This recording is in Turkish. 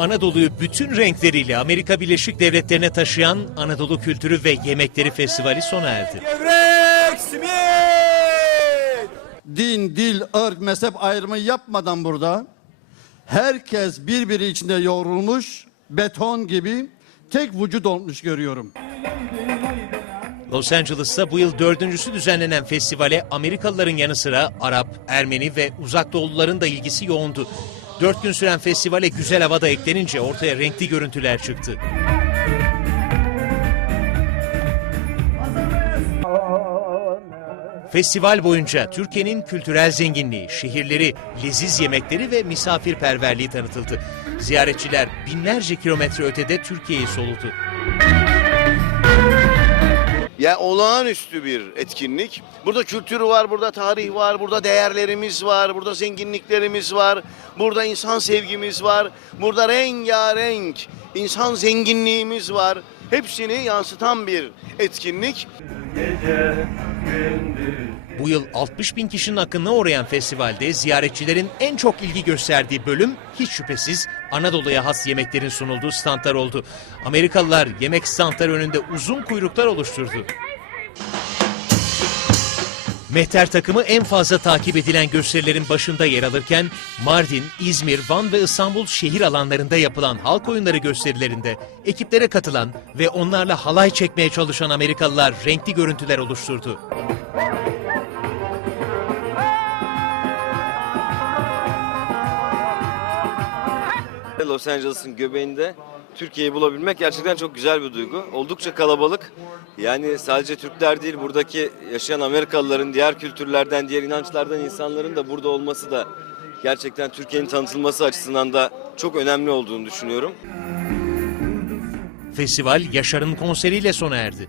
Anadolu'yu bütün renkleriyle Amerika Birleşik Devletleri'ne taşıyan Anadolu Kültürü ve Yemekleri Festivali sona erdi. Gevrek, simit. din, dil, ırk, mezhep ayrımı yapmadan burada herkes birbiri içinde yoğrulmuş beton gibi tek vücut olmuş görüyorum. Los Angeles'ta bu yıl dördüncüsü düzenlenen festivale Amerikalıların yanı sıra Arap, Ermeni ve Uzak Doğuluların da ilgisi yoğundu. Dört gün süren festivale güzel hava da eklenince ortaya renkli görüntüler çıktı. Festival boyunca Türkiye'nin kültürel zenginliği, şehirleri, leziz yemekleri ve misafirperverliği tanıtıldı. Ziyaretçiler binlerce kilometre ötede Türkiye'yi soludu. Ya olağanüstü bir etkinlik. Burada kültürü var, burada tarih var, burada değerlerimiz var, burada zenginliklerimiz var, burada insan sevgimiz var, burada rengarenk insan zenginliğimiz var. Hepsini yansıtan bir etkinlik. Bu yıl 60 bin kişinin akınına uğrayan festivalde ziyaretçilerin en çok ilgi gösterdiği bölüm hiç şüphesiz Anadolu'ya has yemeklerin sunulduğu standlar oldu. Amerikalılar yemek standları önünde uzun kuyruklar oluşturdu. Mehter takımı en fazla takip edilen gösterilerin başında yer alırken Mardin, İzmir, Van ve İstanbul şehir alanlarında yapılan halk oyunları gösterilerinde ekiplere katılan ve onlarla halay çekmeye çalışan Amerikalılar renkli görüntüler oluşturdu. Los Angeles'ın göbeğinde Türkiye'yi bulabilmek gerçekten çok güzel bir duygu. Oldukça kalabalık. Yani sadece Türkler değil buradaki yaşayan Amerikalıların diğer kültürlerden, diğer inançlardan insanların da burada olması da gerçekten Türkiye'nin tanıtılması açısından da çok önemli olduğunu düşünüyorum. Festival Yaşar'ın konseriyle sona erdi.